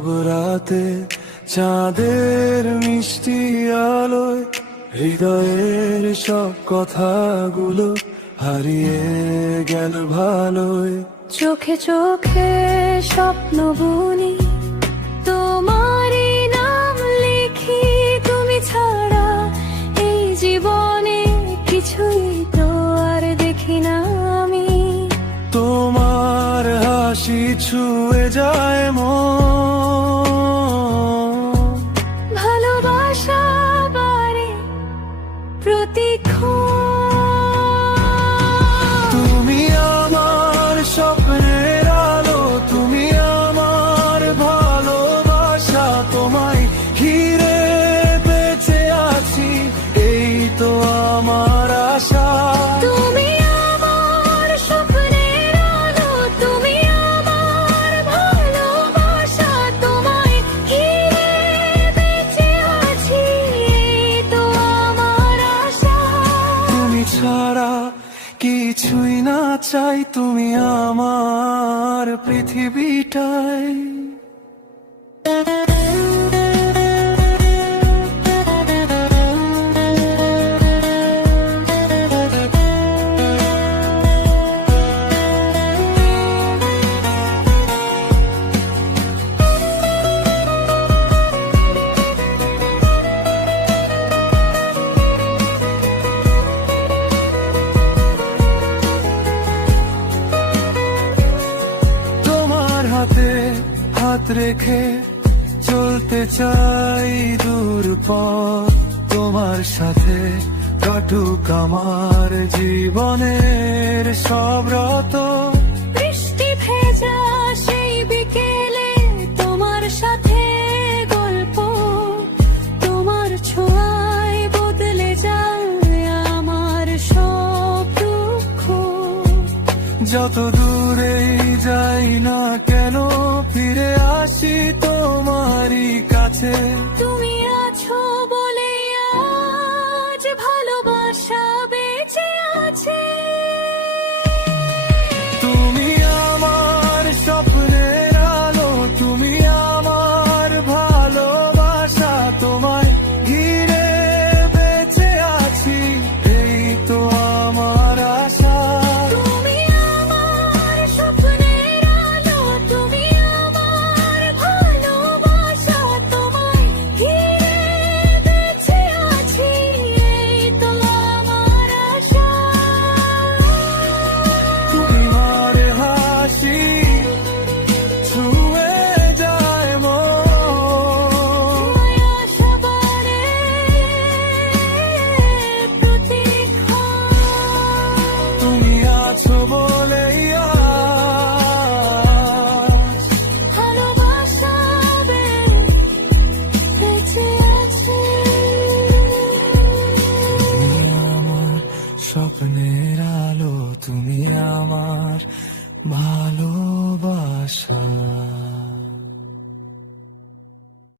সব রাতে চাঁদের মিষ্টি আলোয় হৃদয়ের সব কথাগুলো হারিয়ে গেল ভালোয়। চোখে চোখে স্বপ্ন বুনি, তোমারই নাম লিখি। তুমি ছাড়া এই জীবনে কিছুই তো আর দেখি না আমি। তোমার হাসি ছুঁয়ে যায় মন, ভালোবাসা বাড়ে প্রতিক্ষণ। তুমি আমার স্বপ্নের আলো, তুমি আমার ভালোবাসা। তোমায় ঘিরে বেঁচে আছি, এই তো আমার আশা। তুমি আমার স্বপ্নের আলো, তুমি আমার ভালোবাসা। তোমায় ঘিরে বেঁচে আছি, এই তো আমার আশা। তুমি ছাড়া কিছুই না চাই, তুমি আমার পৃথিবীটাই। হাতে হাত রেখে চলতে চাই দূর পথ, তোমার সাথে কাটুক আমার জীবনের সব রত। বৃষ্টি ভেজা সেই বিকেলে তোমার সাথে গল্প, তোমার ছোঁয়ায় বদলে যায় আমার সব দুঃখ। যত দূরেই যাই না কেন ফিরে আসি তোমারই কাছে।